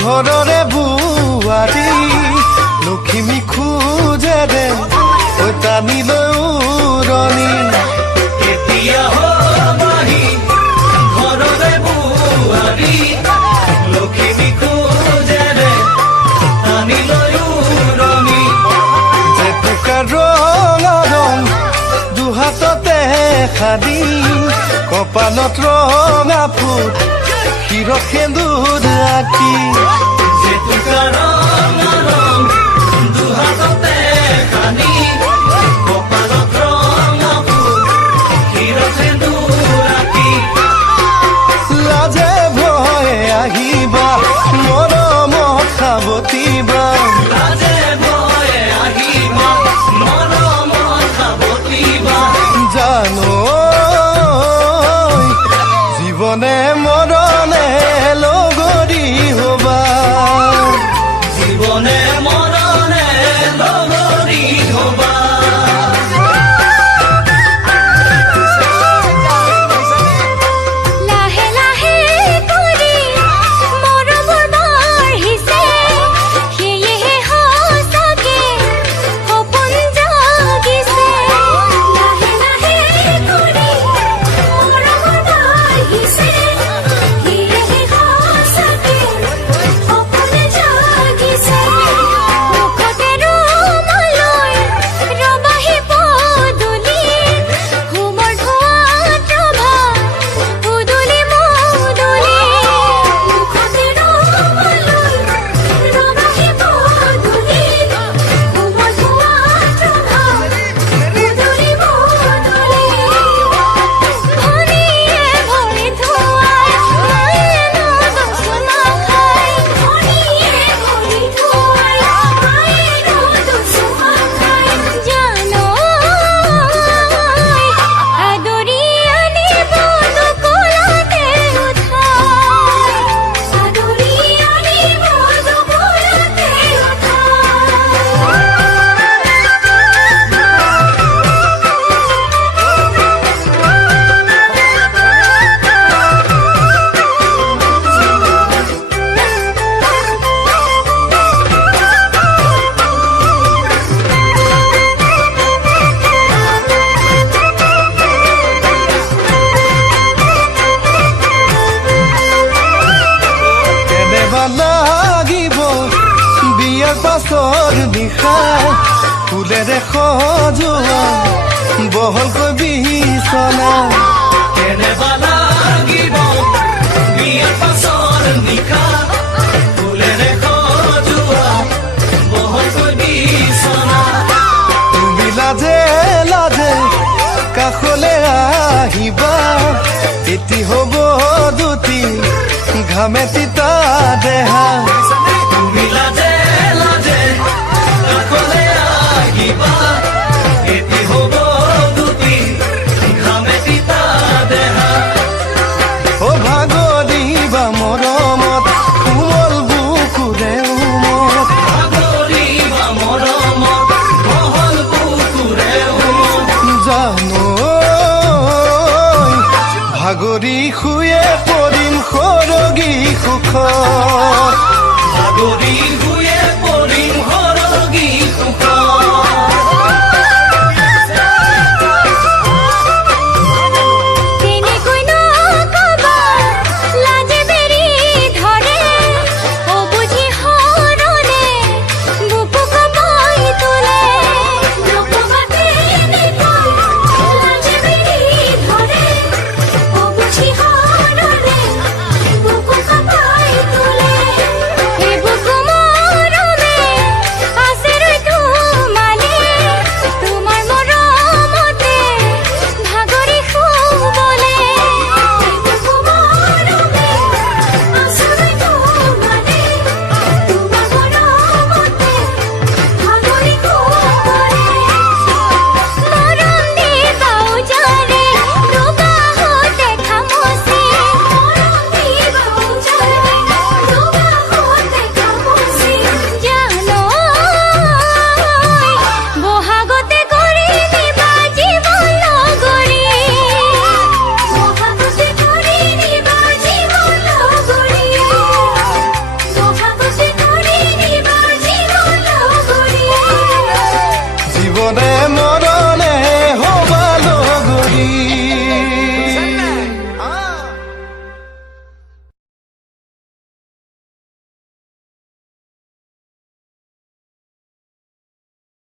ঘৰৰে বুৱাৰী লখিমী খোজে দে টানি লৈ উৰণি কেতিয়া হবাহি ঘৰৰে বুৱাৰী লখিমী খোজে দে টানি লৈ উৰণি জেতুকা ৰঙা ৰং দুহাততে সাদি কপালত ৰঙা ফুট শিৰ সেন্দুৰ আঁকি জেতুকা ৰঙা ৰং দুহাততে সানি কপালত ৰঙা ফুল শিৰ সেন্দুৰ আঁকি লাজে ভয়ে আহিবা মৰমত সাৱটিবা লাজে ভয়ে আহিবা মৰমত সাৱটিবা জানো জীৱনে মৰণে লগৰী হবা জীৱনে মৰণে লগৰী হবা লাহে লাহে কৰি মৰমৰ বাঢ়িছে সেয়েহে সঁচাকে সপোন জাগিছে লাহে লাহে কৰি মৰমৰ বাঢ়িছে সেয়েহে সঁচাকে সপোন জাগিছে মুখতে ৰুমালৈ ৰবাহি পদূলি ঘুমৰ ধোঁৱাত ৰভা উদুলি মুদুলি মুখতে ৰুমালৈ ৰবাহি পদূলি ঘুমৰ ধোঁৱাত ৰভা উদুলি মুদুলি ভৰিয়ে ভৰি ধোৱাই মায়ে নদচুমা খাই ভৰিয়ে ভৰি ধোৱাই মায়ে নদচুমা খাই জানো আদৰি আনিব দুকুলতে উঠাই আদৰি আনিব দুকুলতে কেনেবা লাগিব বিয়াৰ পাছৰ নিশা ফুলেৰে সজোৱা বহলকৈ বিচনা কেনেবা লাগিব বিয়াৰ পাছৰ নিশা ফুলেৰে সজোৱা বহলকৈ বিচনা তুমি লাজে লাজে কাষলে আহিবা এটি হ'ব দুটি ঘামে তিতা দেহা তুমি লাজে লাজে কাষলে আহিবা এটি হ'ব দুটি ঘামে তিতা দেহা ও ভাগৰিবা মৰমত কোমল বুকুৰে উমত ভাগৰিবা মৰমত বহল বুকুৰে উমত জানো ভাগৰি শুয়ে পৰিম সৰগী সুখত ভাগৰি শুয়ে পৰিম সৰগী সুখত তেনেকৈ নকবা লাজে বেৰি ধৰে অবুঝি হৰণে বুকু কঁপাই তোলে নকবা তেনেকৈ লাজে বেৰি ধৰে অবুঝি হৰণে বুকু কঁপাই তোলে এই বুকু মৰমে মৰম